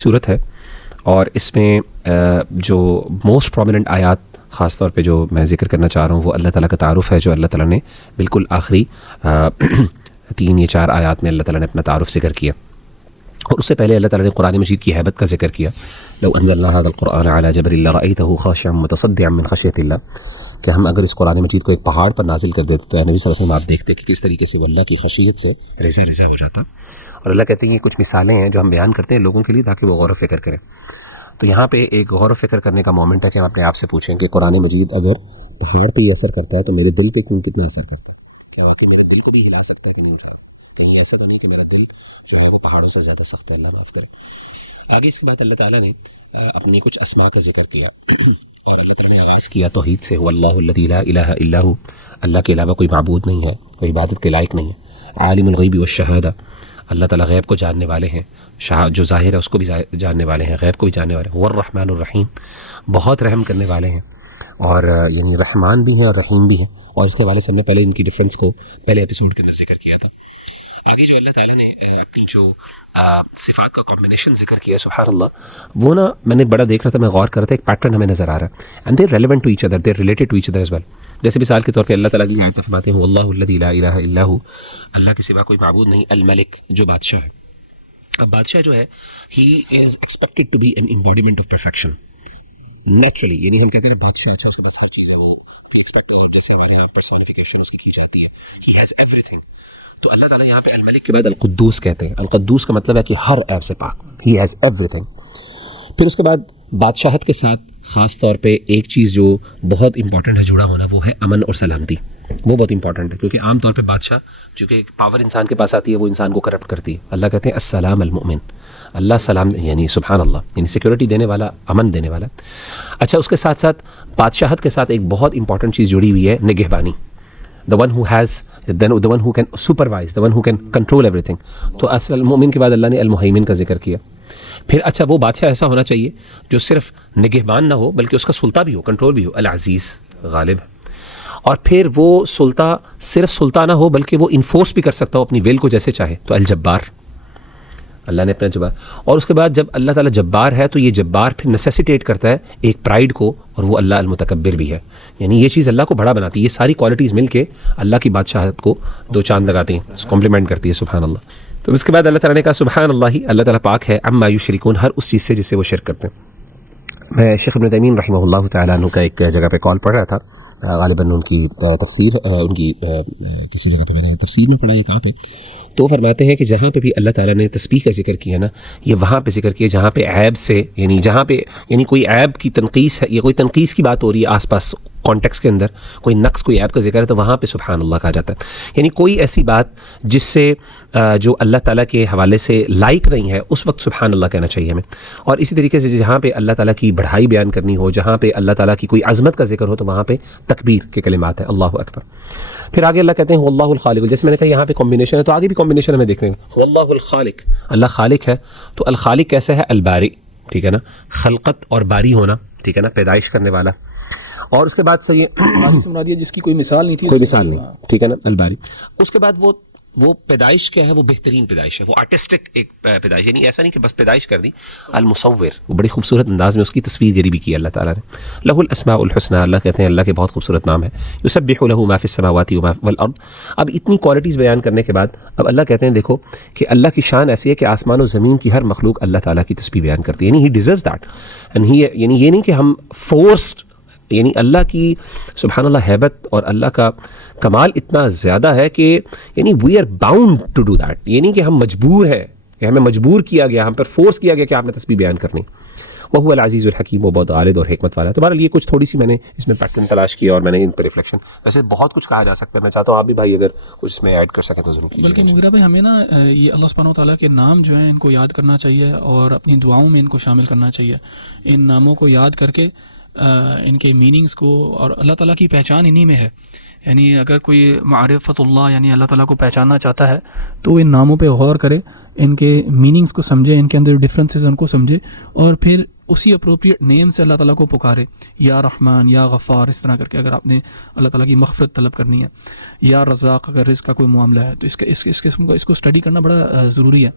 صورت ہے، اور اس میں جو موسٹ پرومیننٹ آیات خاص طور پہ جو میں ذکر کرنا چاہ رہا ہوں وہ اللہ تعالیٰ کا تعارف ہے، جو اللہ تعالیٰ نے بالکل آخری 3 یا 4 آیات میں اللہ تعالیٰ نے اپنا تعارف ذکر کیا، اور اس سے پہلے اللہ تعالیٰ نے قرآن مجید کی ہیبت کا ذکر کیا. لو انزلنا هذا القرآن على جبل لرأيته خاشعا متصدعا من خشية الله، کہ ہم اگر اس قرآن مجید کو ایک پہاڑ پر نازل کر دیتے تو اے نبی صلی اللہ علیہ وسلم آپ دیکھتے کہ کس طریقے سے وہ اللہ کی خشیت سے رضا رضا ہو جاتا. اور اللہ کہتے ہیں کہ کچھ مثالیں ہیں جو ہم بیان کرتے ہیں لوگوں کے لیے تاکہ وہ غور و فکر کریں. تو یہاں پہ ایک غور و فکر کرنے کا مومنٹ ہے کہ ہم اپنے آپ سے پوچھیں کہ قرآن مجید اگر پہاڑ پہ یہ اثر کرتا ہے تو میرے دل پہ کتنا اثر کرتا ہے؟ کیا واقعی میرے دل کو بھی ہلا سکتا ہے کہ نہیں ہلا؟ کہیں ایسا تو نہیں کہ میرا دل جو ہے وہ پہاڑوں سے زیادہ سخت ہے، اللہ معاف کرے. آگے اس کے بعد اللہ تعالیٰ نے اپنی کچھ اسماء کا ذکر کیا، اور اللہ تعالیٰ نے آغاز کیا توحید سے. اللہ الذی لا الہ الا ہو، اللہ کے علاوہ کوئی معبود نہیں ہے، کوئی عبادت کے لائق نہیں ہے. عالم الغیب والشہادہ، اللہ تعالیٰ غیب کو جاننے والے ہیں، جو ظاہر ہے اس کو بھی جاننے والے ہیں، غیب کو بھی جاننے والے ہیں. والرحمن الرحیم، بہت رحم کرنے والے ہیں، اور یعنی رحمان بھی ہیں اور رحیم بھی ہیں. اور اس کے حوالے سے ہم نے پہلے ان کی ڈفرینس کو پہلے ایپیسوڈ کے اندر ذکر کیا تھا. آگے جو اللہ تعالیٰ نے اپنی جو صفات کا کمبینیشن ذکر کیا سبحان اللہ، وہ نا میں نے بڑا دیکھ رہا تھا، میں غور کر رہا تھا، ایک پیٹرن ہمیں نظر آ رہا ہے. And they relevant to each other, they related to each other as well. جیسے مثال کے طور پہ اللہ تعالیٰ کی آیت فرماتے ہیں اللہ الذی لا الہ الا ہو، اللہ کے سوا کوئی معبود نہیں. الملک، جو بادشاہ ہے. اب بادشاہ جو ہے he is expected to be an embodiment of perfection naturally, یعنی ہم کہتے ہیں بادشاہ اچھا اس کے پاس ہر چیز ہے، وہ ایکسپیکٹ، اور جیسے ہمارے یہاں پرسونیفیکیشن اس کی جاتی ہے، ہی ہیز ایوری تھنگ. تو اللہ تعالیٰ یہاں پہ الملک کے بعد القدوس کہتے ہیں. القدوس کا مطلب ہے کہ ہر عیب سے پاک، ہی ہیز ایوری تھنگ. پھر اس کے بعد بادشاہت کے ساتھ خاص طور پہ ایک چیز جو بہت امپورٹنٹ ہے جڑا ہونا، وہ ہے امن اور سلامتی. وہ بہت امپورٹنٹ ہے کیونکہ عام طور پہ بادشاہ چونکہ ایک پاور انسان کے پاس آتی ہے وہ انسان کو کرپٹ کرتی ہے. اللہ کہتے ہیں السلام المؤمن، اللہ سلام، یعنی سبحان اللہ، یعنی سیکورٹی دینے والا، امن دینے والا. اچھا، اس کے ساتھ ساتھ بادشاہت کے ساتھ ایک بہت امپورٹنٹ چیز جڑی ہوئی ہے، نگہبانی. the one who has the one who can supervise, the one who can control everything. تو اصل المؤمن کے بعد اللہ نے المہیمن کا ذکر کیا. پھر اچھا وہ بادشاہ ایسا ہونا چاہیے جو صرف نگہبان نہ ہو بلکہ اس کا سلطہ بھی ہو، کنٹرول بھی ہو. العزیز، غالب. اور پھر وہ سلطہ صرف سلطہ نہ ہو بلکہ وہ انفورس بھی کر سکتا ہو اپنی ویل کو جیسے چاہے. تو الجبار، اللہ نے اپنا جبار. اور اس کے بعد جب اللہ تعالیٰ جبار ہے تو یہ جبار پھر نیسیسیٹیٹ کرتا ہے ایک پرائڈ کو، اور وہ اللہ المتکبر بھی ہے. یعنی یہ چیز اللہ کو بڑا بناتی ہے. یہ ساری کوالٹیز مل کے اللہ کی بادشاہت کو 2 چاند لگاتی ہیں، کمپلیمنٹ کرتی ہے. سبحان اللہ. تو اس کے بعد اللہ تعالیٰ نے کہا سبحان اللہ، اللہ تعالیٰ پاک ہے عما یشرکون، ہر اس چیز سے جس سے وہ شرک کرتے ہیں. میں شیخ ابن تیمیہ رحمہ اللہ تعالیٰ عنہ کا ایک جگہ پہ کال پڑھ رہا تھا، غالباً ان کی تفسیر، ان کی کسی جگہ پہ میں نے تفسیر میں پڑھا، یہ کہاں پہ، تو فرماتے ہیں کہ جہاں پہ بھی اللہ تعالیٰ نے تسبیح کا ذکر کیا نا، یہ وہاں پہ ذکر کیا جہاں پہ عیب سے، یعنی جہاں پہ یعنی کوئی عیب کی تنقیص ہے، یہ کوئی تنقیص کی بات ہو رہی ہے آس پاس کانٹیکس کے اندر، کوئی نقص، کوئی عیب کا ذکر ہے، تو وہاں پہ سبحان اللہ کہا جاتا ہے. یعنی کوئی ایسی بات جس سے جو اللہ تعالیٰ کے حوالے سے لائق نہیں ہے اس وقت سبحان اللہ کہنا چاہیے ہمیں. اور اسی طریقے سے جہاں پہ اللہ تعالیٰ کی بڑھائی بیان کرنی ہو، جہاں پہ اللہ تعالیٰ کی کوئی عظمت کا ذکر ہو، تو وہاں پہ تکبیر کے کلمات ہیں، اللہ اکبر. پھر آگے اللہ کہتے ہیں اللہ الخالق، جیسے میں نے کہا یہاں پہ کمبینیشن ہے تو آگے بھی کمبینیشن ہمیں دیکھنے گا. اللہ الخالق، اللہ خالق ہے. تو الخالق کیسے ہے؟ الباری، ٹھیک ہے نا، خلقت اور باری ہونا، ٹھیک ہے نا، پیدائش کرنے والا. اور اس کے بعد سے یہ جس کی کوئی مثال نہیں تھی، کوئی مثال نہیں، ٹھیک ہے نا، الباری. اس کے بعد وہ پیدائش کیا ہے؟ وہ بہترین پیدائش ہے، وہ آرٹسٹک ایک پیدائش، یعنی ایسا نہیں کہ بس پیدائش کر دی. المصور، وہ بڑی خوبصورت انداز میں اس کی تصویر گری بھی کی اللہ تعالیٰ نے. لہ الاسماء الحسنی، اللہ کہتے ہیں اللہ کے بہت خوبصورت نام ہے. یسبح لہ ما فی السماوات والارض. اب اتنی کوالٹیز بیان کرنے کے بعد اب اللہ کہتے ہیں دیکھو کہ اللہ کی شان ایسی ہے کہ آسمان و زمین کی ہر مخلوق اللہ تعالیٰ کی تسبیح بیان کرتی ہے. یعنی ہی ڈیزروز دیٹ، یعنی یہ نہیں کہ ہم فورسڈ، یعنی اللہ کی سبحان اللہ ہیبت اور اللہ کا کمال اتنا زیادہ ہے کہ یعنی we are bound to do that. یعنی کہ ہم مجبور ہیں، کہ ہمیں مجبور کیا گیا، ہم پر فورس کیا گیا کہ آپ نے تسبیح بیان کرنی. وہ العزیز الحکیم، وہ بہت غالب اور حکمت والا ہے. تو بہرحال یہ کچھ تھوڑی سی میں نے اس میں پیٹرن تلاش کیا اور میں نے ان پر ریفلیکشن، ویسے بہت کچھ کہا جا سکتا ہے، میں چاہتا ہوں آپ بھی بھائی اگر کچھ اس میں ایڈ کر سکیں تو ضرور کیجیے. بلکہ مغیرہ بھائی ہمیں نا یہ اللہ سبحانہ و تعالیٰ کے نام جو ہیں ان کو یاد کرنا چاہیے اور اپنی دعاؤں میں ان کو شامل کرنا چاہیے. ان ناموں کو یاد کر کے ان کے میننگز کو، اور اللہ تعالیٰ کی پہچان انہی میں ہے. یعنی اگر کوئی معرفت اللہ یعنی اللہ تعالیٰ کو پہچاننا چاہتا ہے تو ان ناموں پہ غور کرے، ان کے میننگز کو سمجھے، ان کے اندر ڈفرینسز ان کو سمجھے، اور پھر اسی اپروپریٹ نیم سے اللہ تعالیٰ کو پکارے. یا رحمان، یا غفار، اس طرح کر کے اگر آپ نے اللہ تعالیٰ کی مغفرت طلب کرنی ہے. یا رزاق، اگر رزق کا کوئی معاملہ ہے تو اس قسم کا اس کو اسٹڈی کرنا بڑا ضروری ہے.